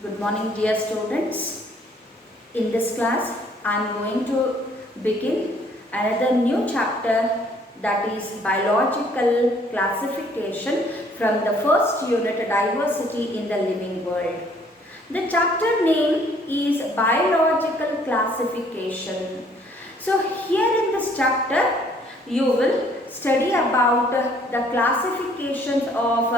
Good morning, dear students. In this class, I am going to begin another new chapter, that is biological classification from the first unit, diversity in the living world. The chapter name is biological classification. So here in this chapter, you will study about the classifications of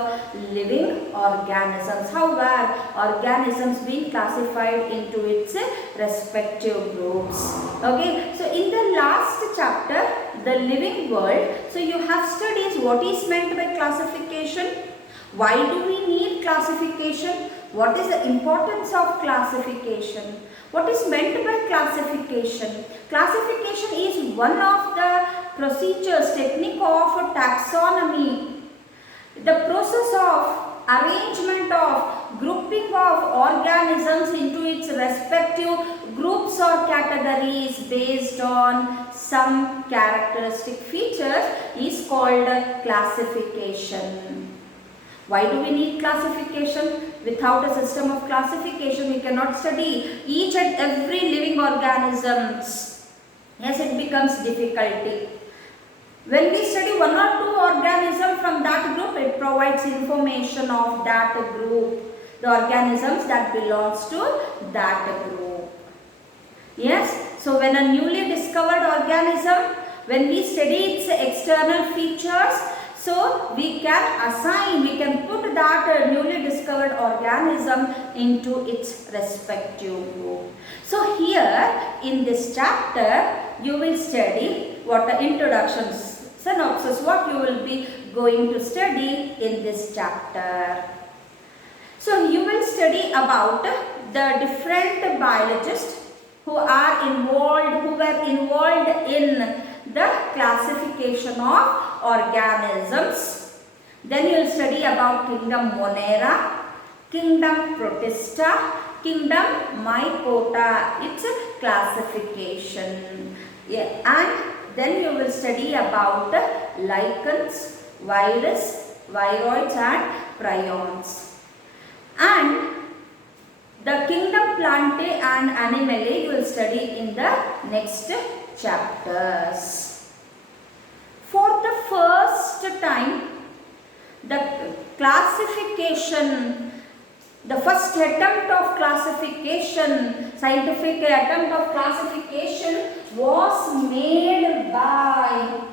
living organisms, how were organisms being classified into its respective groups. Okay, so in the last chapter, the living world, so you have studied what is meant by classification, why do we need classification, what is the importance of classification, what is meant by classification. Classification is one of the procedures, technique of taxonomy, the process of arrangement of grouping of organisms into its respective groups or categories based on some characteristic features is called classification. Why do we need classification? Without a system of classification, we cannot study each and every living organisms. Yes, it becomes difficulty. When we study one or two organisms from that group, it provides information of that group, the organisms that belongs to that group. Yes, so when a newly discovered organism, when we study its external features, so we can assign, we can put that newly discovered organism into its respective group. So here in this chapter, you will study what the introduction, synopsis, what you will be going to study in this chapter. So you will study about the different biologists who are involved, who were involved in the classification of organisms. Then you will study about kingdom Monera, kingdom Protista, kingdom Mycota, its classification. Yeah. And then you will study about lichens, virus, viroids and prions. And the kingdom Plantae and Animae you will study in the next chapters. For the first time, the classification, the first attempt of classification, scientific attempt of classification was made by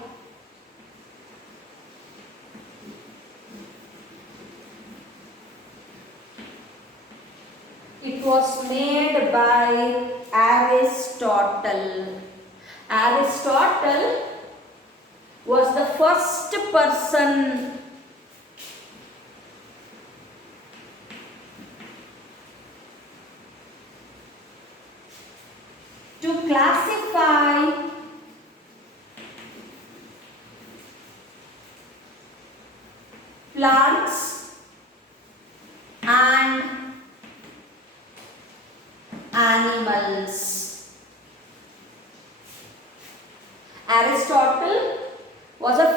Aristotle. Aristotle was the first person to classify plants and animals. Aristotle was the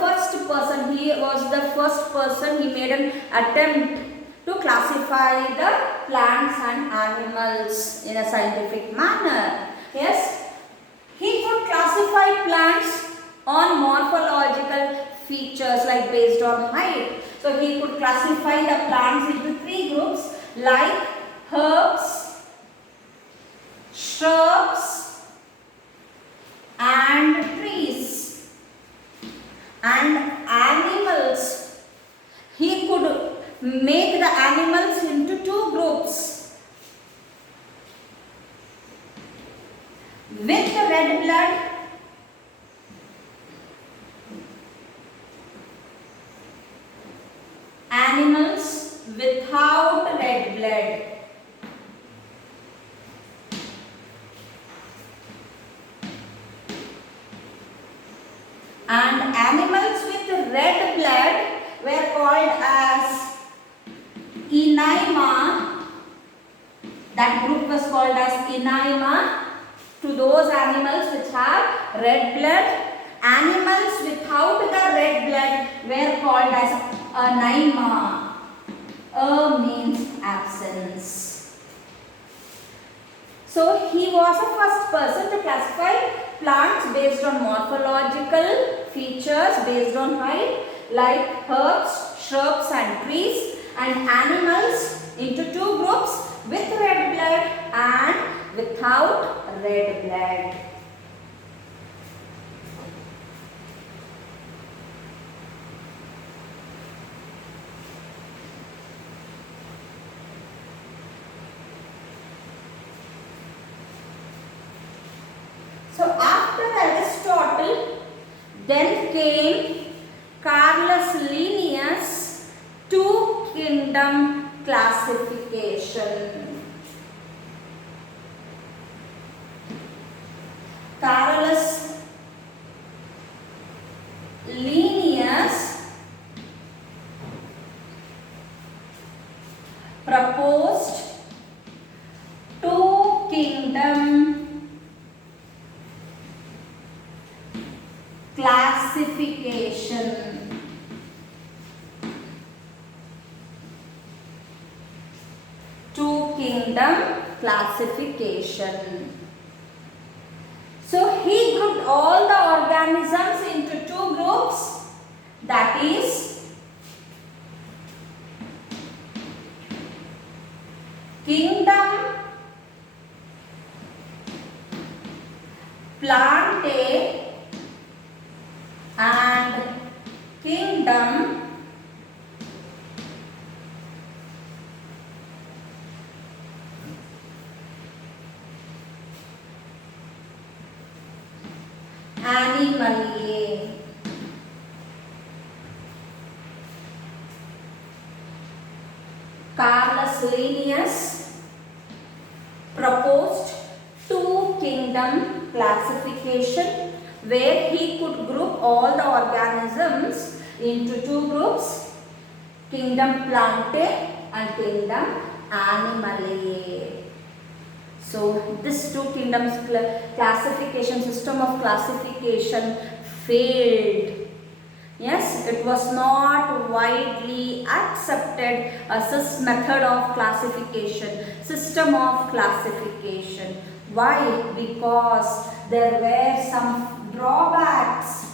first person, he made an attempt to classify the plants and animals in a scientific manner. Yes, he could classify plants on morphological features like based on height. So he could classify the plants into three groups like herbs, shrubs and trees. And animals, he could make the animals into two groups with red blood animals without red blood. And animals with red blood were called as Enaima. That group was called as Enaima. To those animals which have red blood, animals without the red blood were called as Anaima. A means absence. So he was the first person to classify plants based on morphological features, based on height, like herbs, shrubs and trees, and animals into two groups, with red blood and without red blood. So after Aristotle, then came Carolus Linnaeus two-kingdom classification. Carolus Linnaeus proposed two-kingdom classification. Two-kingdom classification. So he grouped all the organisms into two groups, that is kingdom Plantae and kingdom Animaliae. Carolus Linnaeus proposed two-kingdom classification where he could group all the organisms into two groups, kingdom Plantae and kingdom Animaliae. So this two kingdoms classification, system of classification failed. Yes, it was not widely accepted as this method of classification, system of classification. Why? Because there were some drawbacks.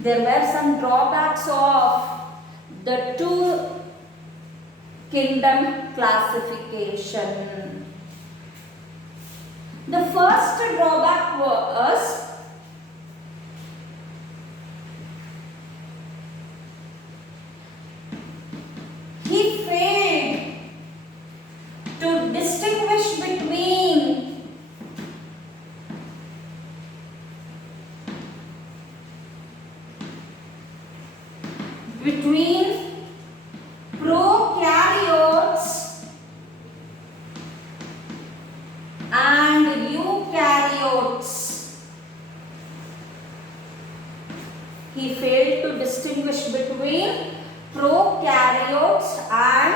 There were some drawbacks of the two kingdom classification. The first drawback was he failed to distinguish between prokaryotes and eukaryotes. He failed to distinguish between prokaryotes and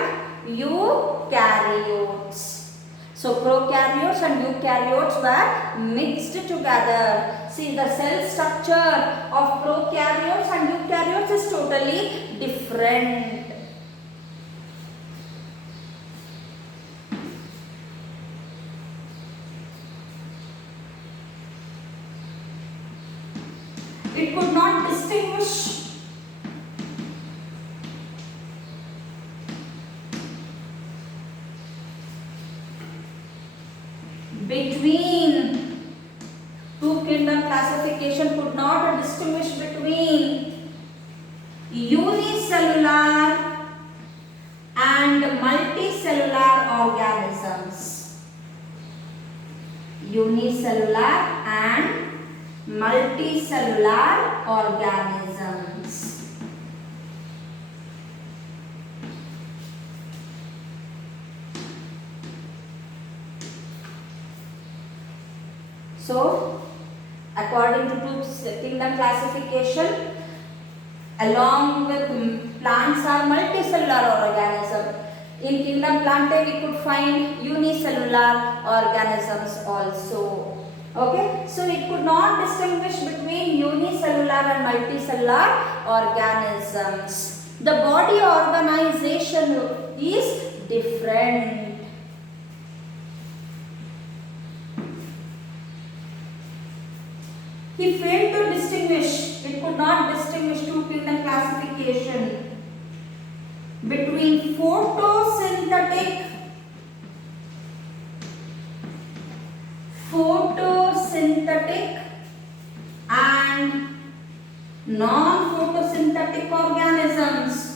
eukaryotes. So prokaryotes and eukaryotes were mixed together. See, the cell structure of prokaryotes and eukaryotes is totally different. It could not distinguish between two kingdom classification, could not distinguish between unicellular and multicellular organisms. Unicellular and multicellular organisms. So, according to two kingdom classification, along with plants are multicellular organisms. In kingdom Plantae we could find unicellular organisms also. Okay, so it could not distinguish between unicellular and multicellular organisms. The body organization is different. He failed to distinguish, it could not distinguish two kingdom classification between photosynthetic and non-photosynthetic organisms.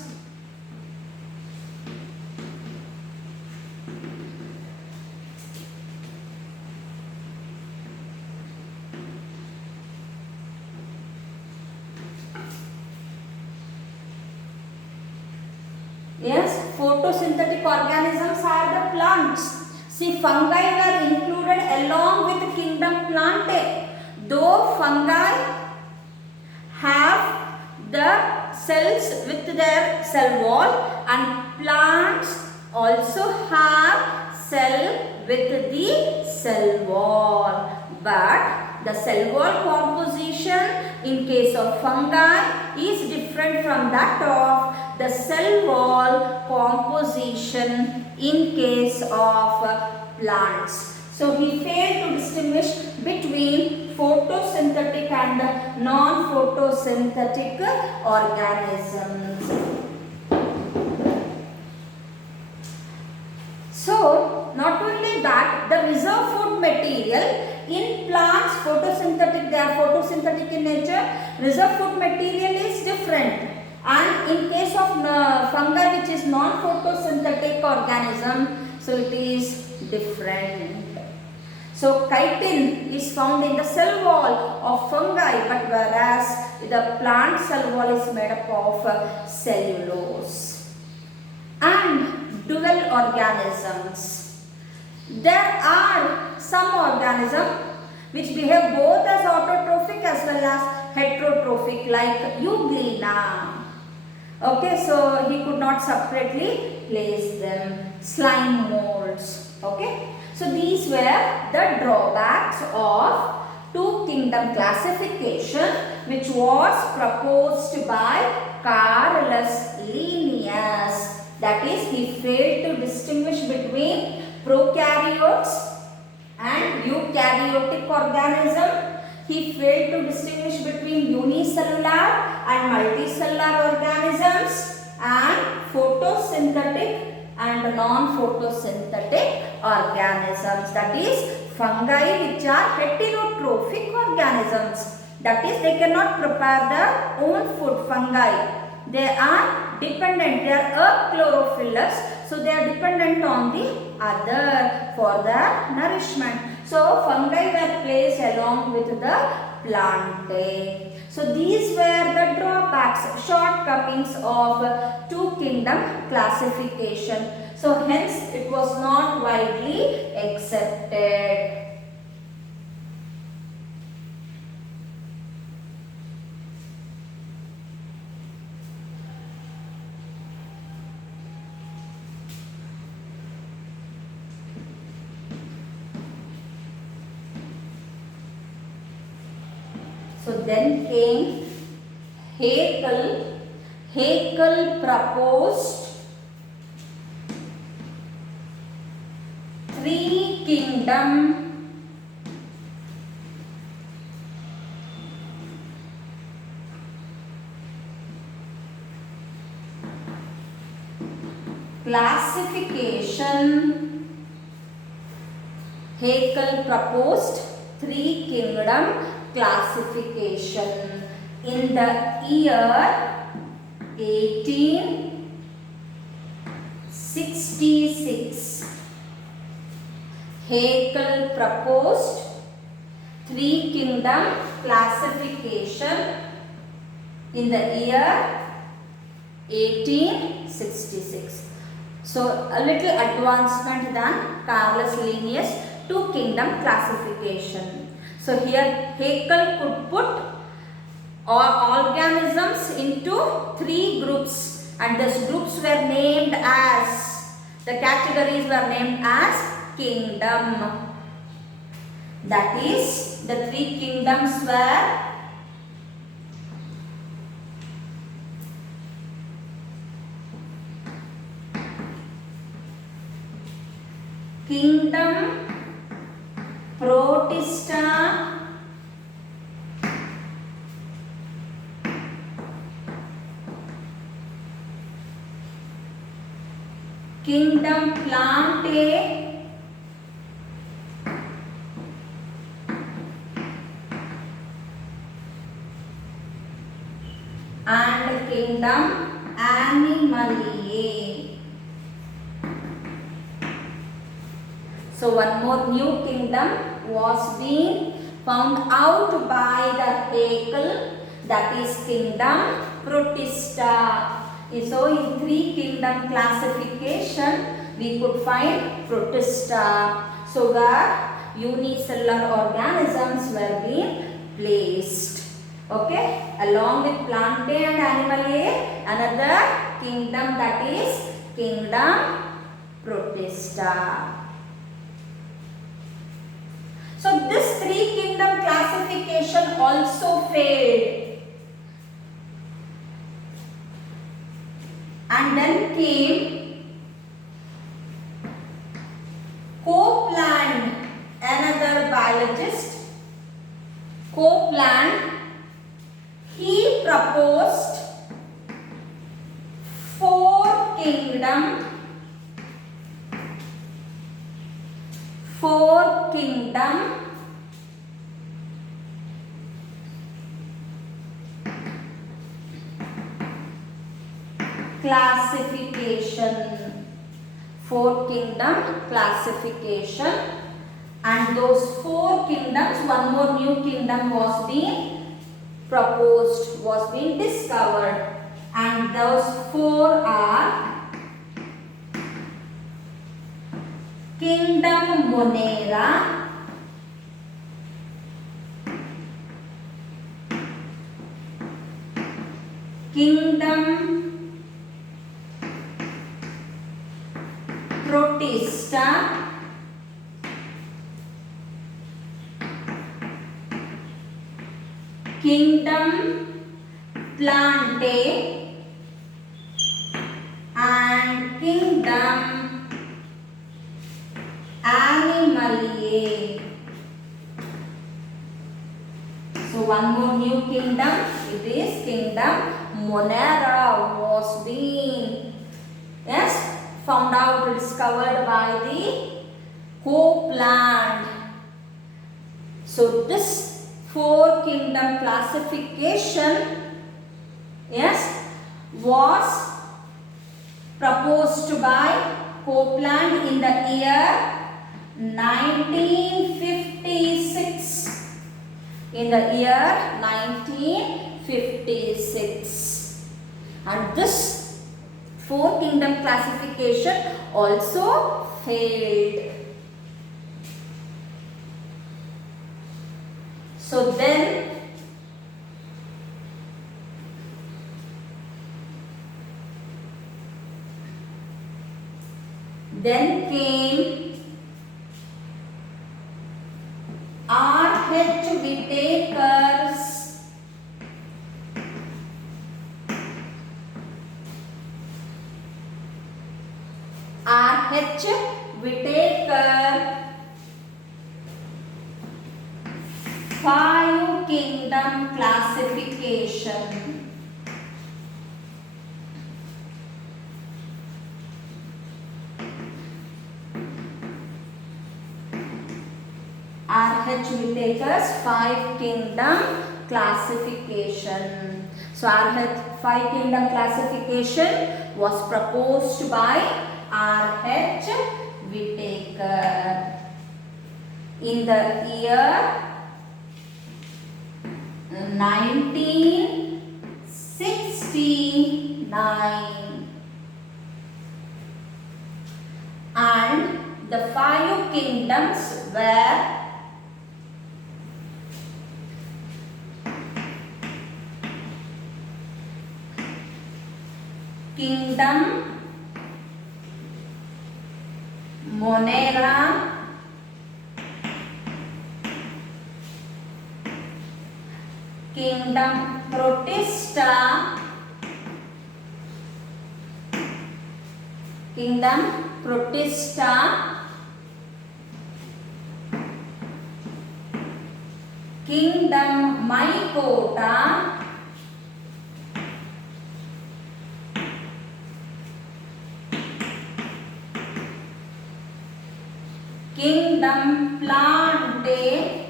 Yes, photosynthetic organisms are the plants. See, fungi were included along with kingdom Plantae. Though fungi have the cells with their cell wall, and plants also have cell with the cell wall. But the cell wall composition in case of fungi is different from that of the cell wall composition in case of plants. So he failed to distinguish between photosynthetic and non-photosynthetic organisms. So not only that, the reserve food material in plants, photosynthetic, they are photosynthetic in nature, reserve food material is different. And in case of fungi, which is non-photosynthetic organism, so it is different. So chitin is found in the cell wall of fungi, but whereas the plant cell wall is made up of cellulose. And dual organisms. There are some organisms which behave both as autotrophic as well as heterotrophic, like Euglena. Okay, so he could not separately place them. Slime molds. Okay, so these were the drawbacks of two kingdom classification, which was proposed by Carolus Linnaeus. That is, he failed to distinguish between prokaryotes and eukaryotic organism. He failed to distinguish between unicellular and multicellular organisms and photosynthetic and non-photosynthetic organisms. That is, fungi which are heterotrophic organisms. That is, they cannot prepare their own food. Fungi, they are dependent, they are chlorophyllous, so they are dependent on the other for their nourishment. So fungi were placed along with the Plantae. So these were the drawbacks, shortcomings of two kingdom classification. So hence it was not widely accepted. So then came Haeckel. Haeckel proposed three kingdom classification. Haeckel proposed three kingdom classification in the year 1866. Haeckel proposed three kingdom classification in the year 1866. So a little advancement than Carolus Linnaeus two kingdom classification. So here Haeckel could put organisms into three groups, and those groups were named as, the categories were named as kingdom. That is, the three kingdoms were Kingdom Protista, Kingdom Plante, and Kingdom Animaliae. So one more new kingdom was being found out by the Haeckel, that is Kingdom Protista. So in three kingdom classification we could find Protista. So where unicellular organisms were being placed. Okay, along with Plantae and Animaliae, another kingdom, that is Kingdom Protista. So this three kingdom classification also failed. And then came Copeland, another biologist. Copeland, he proposed four kingdom classification. Four kingdom classification, and those four kingdoms, one more new kingdom was being proposed, was being discovered, and those four are Kingdom Monera, Kingdom Protista, Kingdom Plantae, and Kingdom Animaliae. So one more new kingdom, it is Kingdom Monera, was being found out, discovered by the Copeland. So this four kingdom classification was proposed by Copeland in the year 1956. In the year 1956, and this four kingdom classification also failed. So then came R.H. Whittaker's R.H. Whittaker five kingdom classification. R.H. Whittaker's five kingdom classification. So R.H. five kingdom classification was proposed by R.H. Whittaker in the year 1969, and the five kingdoms were Kingdom Monera, Kingdom Protista, Kingdom Mycota, Kingdom Plantae,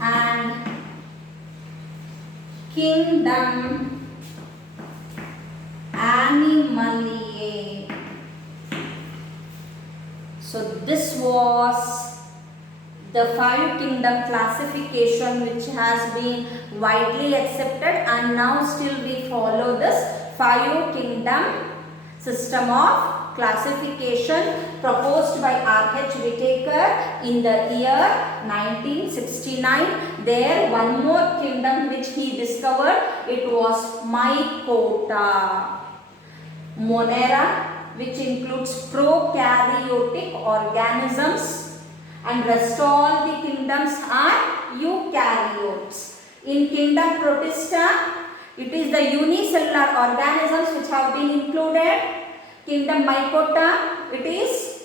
and Kingdom Animaliae. So this was the 5 kingdom classification which has been widely accepted, and now still we follow this 5 kingdom system of classification proposed by R.H. Whittaker in the year 1969. There one more kingdom which he discovered, it was Mycota, Monera, which includes prokaryotic organisms, and rest all the kingdoms are eukaryotes. In kingdom Protista, it is the unicellular organisms which have been included. Kingdom Mycota, it is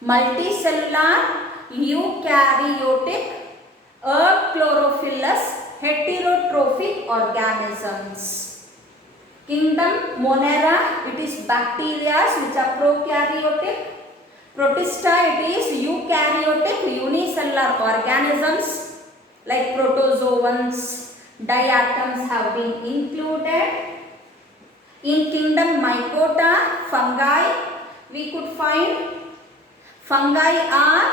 multicellular eukaryotic achlorophyllous heterotrophic organisms. Kingdom Monera, it is bacteria which are prokaryotic. Protista, it is eukaryotic unicellular organisms like protozoans, diatoms have been included. In kingdom Mycota, fungi, we could find fungi are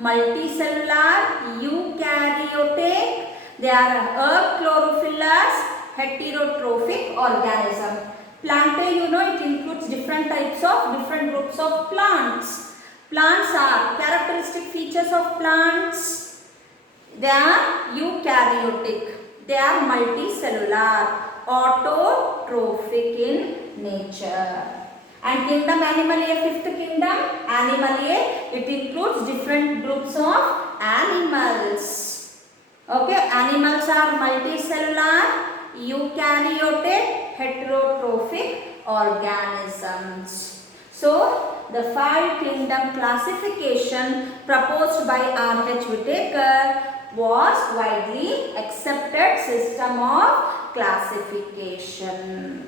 multicellular eukaryotic, they are achlorophyllous heterotrophic organism. Plantae, you know, it includes different types of different groups of plants. Plants are characteristic features of plants. They are eukaryotic. They are multicellular, autotrophic in nature. And kingdom Animaliae, 5th kingdom Animaliae, it includes different groups of animals. Okay, animals are multicellular, eukaryotic, heterotrophic organisms. So, the 5 kingdom classification proposed by R.H. Whittaker was widely accepted system of classification.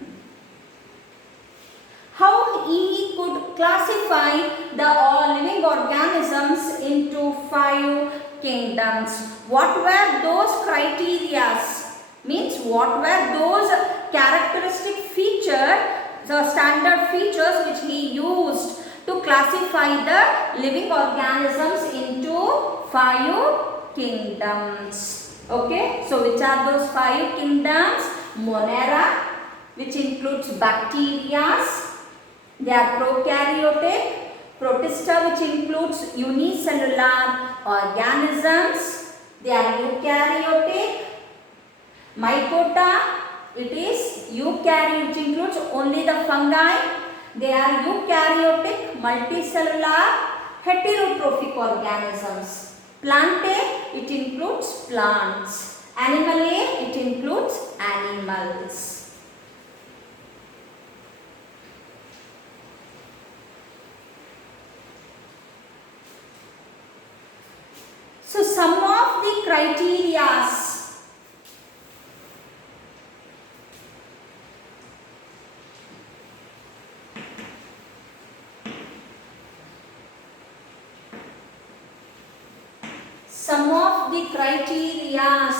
How he could classify the all living organisms into 5 kingdoms? What were those criteria? Means what were those characteristic features, the standard features which he used to classify the living organisms into 5 kingdoms. Okay, so which are those 5 kingdoms? Monera, which includes bacteria, they are prokaryotic. Protista, which includes unicellular organisms, they are eukaryotic. Mycota, it is eukaryotic, which includes only the fungi. They are eukaryotic, multicellular, heterotrophic organisms. Plantae, it includes plants. Animaliae, it includes animals. So some of the criteria. Some of the criteria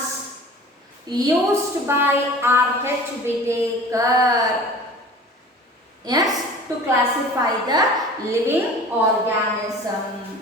used by R.H. Whittaker, yes, to classify the living organism.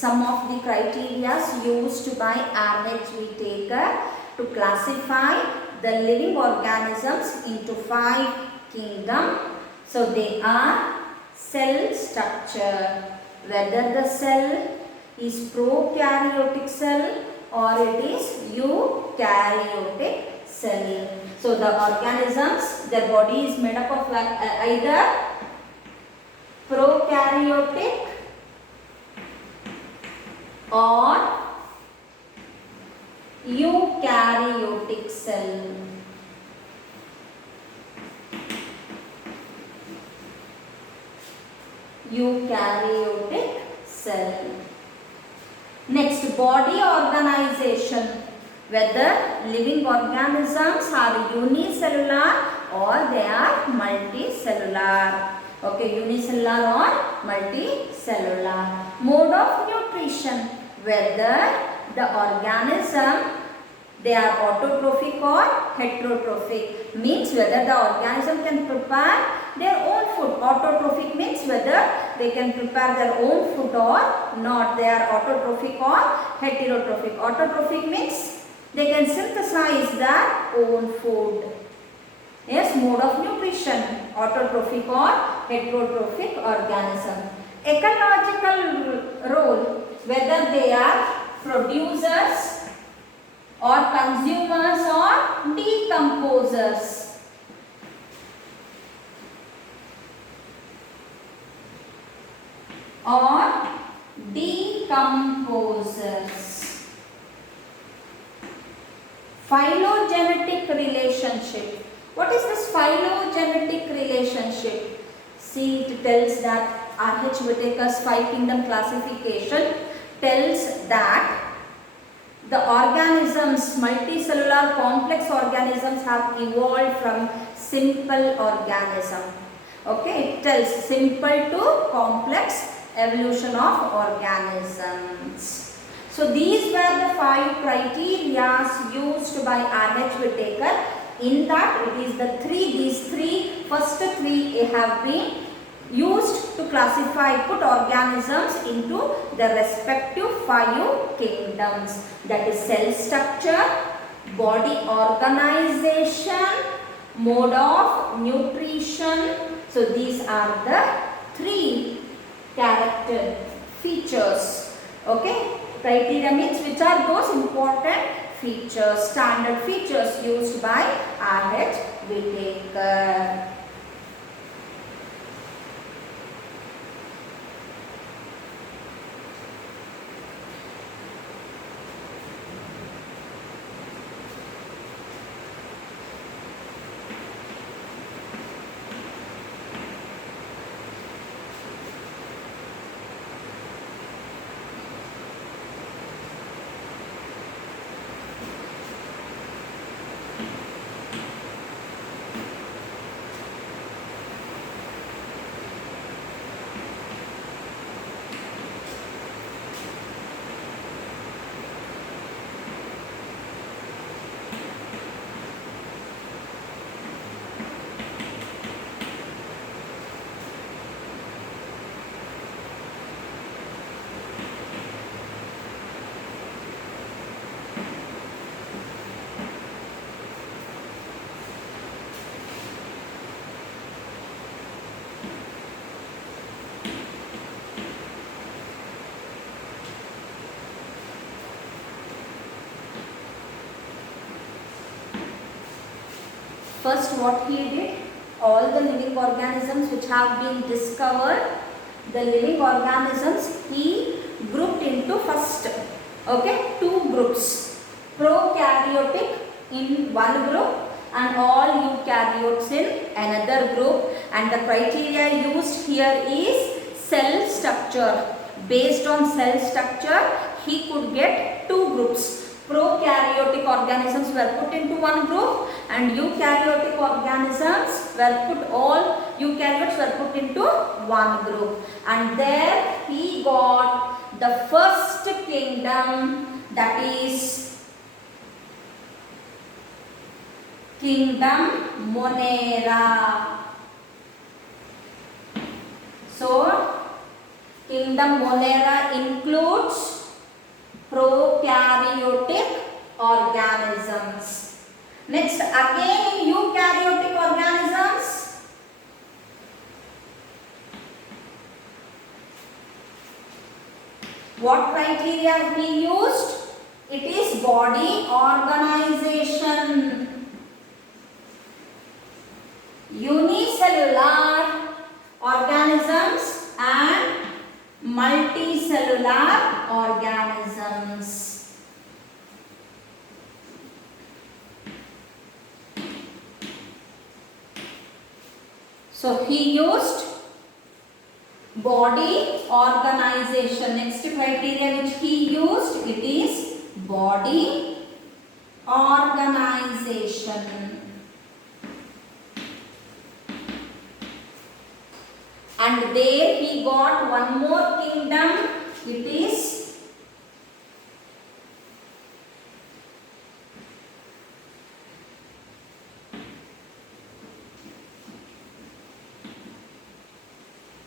some of the criteria used by R.H. Whittaker to classify the living organisms into 5 kingdoms. So they are cell structure, whether the cell is prokaryotic cell or it is eukaryotic cell. So the organisms, their body is made up of either prokaryotic or eukaryotic cell. Eukaryotic cell. Next, body organization, whether living organisms are unicellular or they are multicellular. Okay, unicellular or multicellular. Mode of nutrition, whether the organism they are autotrophic or heterotrophic, means whether the organism can prepare their own food. Autotrophic means whether they can prepare their own food or not. They are autotrophic or heterotrophic. Autotrophic means they can synthesize their own food. Yes, mode of nutrition, autotrophic or heterotrophic organism. Ecological role, whether they are producers or consumers or decomposers. Or decomposers. Phylogenetic relationship. What is this phylogenetic relationship? See, it tells that R.H. Whittaker's 5 kingdom classification tells that the organisms, multicellular complex organisms have evolved from simple organism. Okay, it tells simple to complex evolution of organisms. So these were the 5 criteria used by R.H. Whittaker. In that, it is these first three have been used to classify, put organisms into the respective 5 kingdoms. That is cell structure, body organization, mode of nutrition. So these are the 3 character features. Okay, criteria means which are those important features, standard features used by R.H. Whittaker. First, what he did, all the living organisms which have been discovered, the living organisms he grouped into first, okay, 2 groups. Prokaryotic in one group and all eukaryotes in another group, and the criteria used here is cell structure. Based on cell structure, he could get 2 groups. Prokaryotic organisms were put into one group and eukaryotic organisms were put, all eukaryotes were put into one group, and there he got the first kingdom, that is kingdom Monera. So kingdom Monera includes prokaryotic organisms. Next, again in eukaryotic organisms, what criteria has been used? It is body organization. Unicellular organisms and multicellular organisms. So he used body organization. Next criteria which he used, it is body organization. And there he got one more kingdom, it is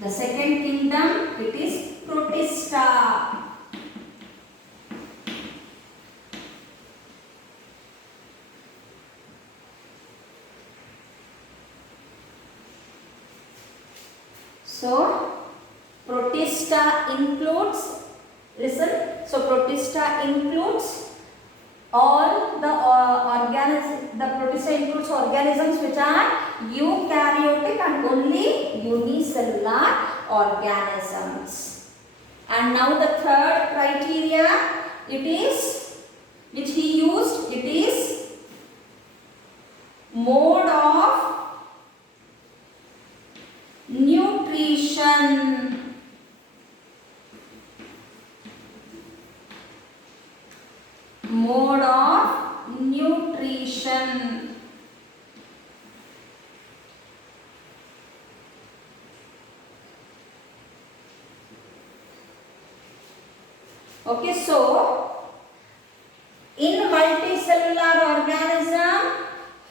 the second kingdom, it is Protista. So, Protista includes, listen, so Protista includes all the Protista includes organisms which are eukaryotic and only unicellular organisms. And now the third criteria, it is, which he used, it is mode of nutrition. Mode of nutrition. Okay, so in multicellular organism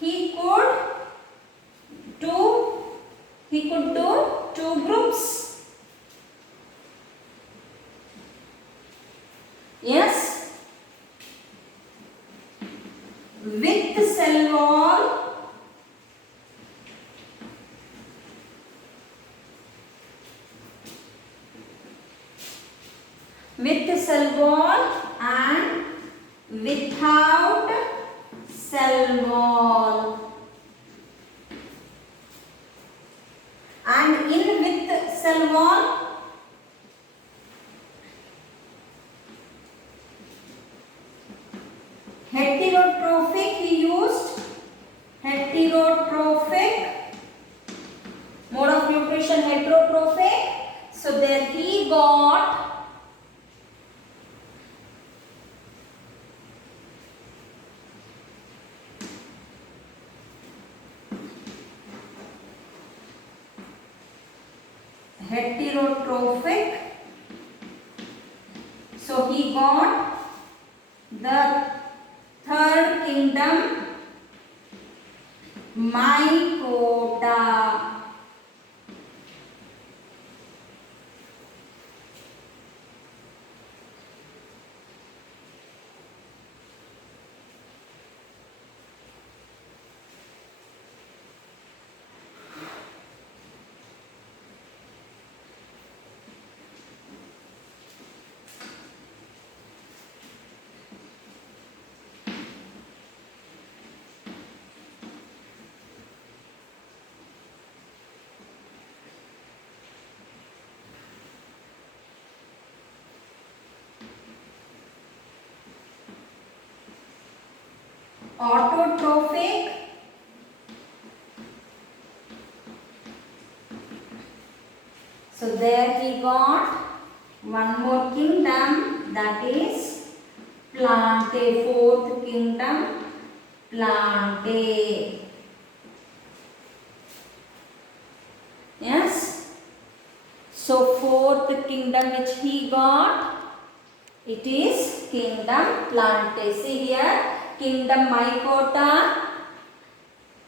he could do two groups. Yes, with cell wall and without cell wall. And in with cell wall, heterotrophic he used, heterotrophic, mode of nutrition heterotrophic. So there he got heterotrophic. So he got the third kingdom, Mycota. Autotrophic, so there he got one more kingdom, that is Plantae, fourth kingdom, Plantae. Yes, so fourth kingdom which he got, it is kingdom Plantae. See here, kingdom Mycota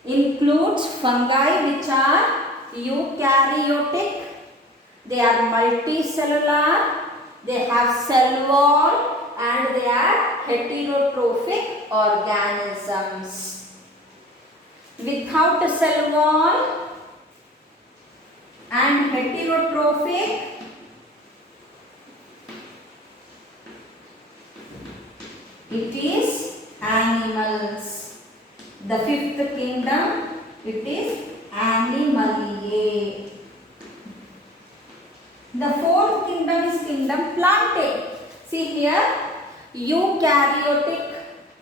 includes fungi which are eukaryotic, they are multicellular, they have cell wall, and they are heterotrophic organisms. Without cell wall and heterotrophic, it is animals. The fifth kingdom, it is Animalia. The fourth kingdom is kingdom Plantae. See here, eukaryotic.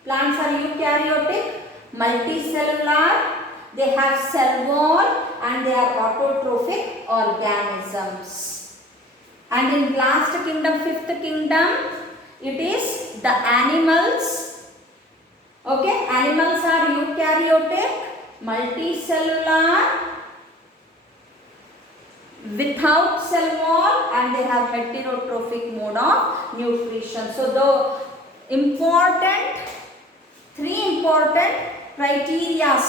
Plants are eukaryotic, multicellular. They have cell wall and they are autotrophic organisms. And in last kingdom, fifth kingdom, it is the animals. Okay, animals are eukaryotic, multicellular, without cell wall, and they have heterotrophic mode of nutrition. So the three important criteria,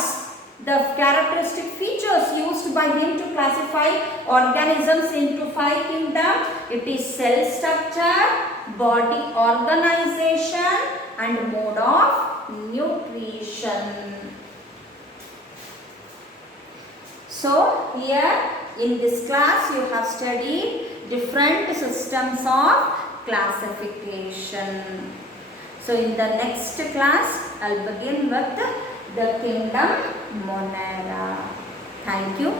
the characteristic features used by him to classify organisms into 5 kingdoms. It is cell structure, body organization, and mode of nutrition. So here in this class you have studied different systems of classification. So in the next class I will begin with the kingdom Monera. Thank you.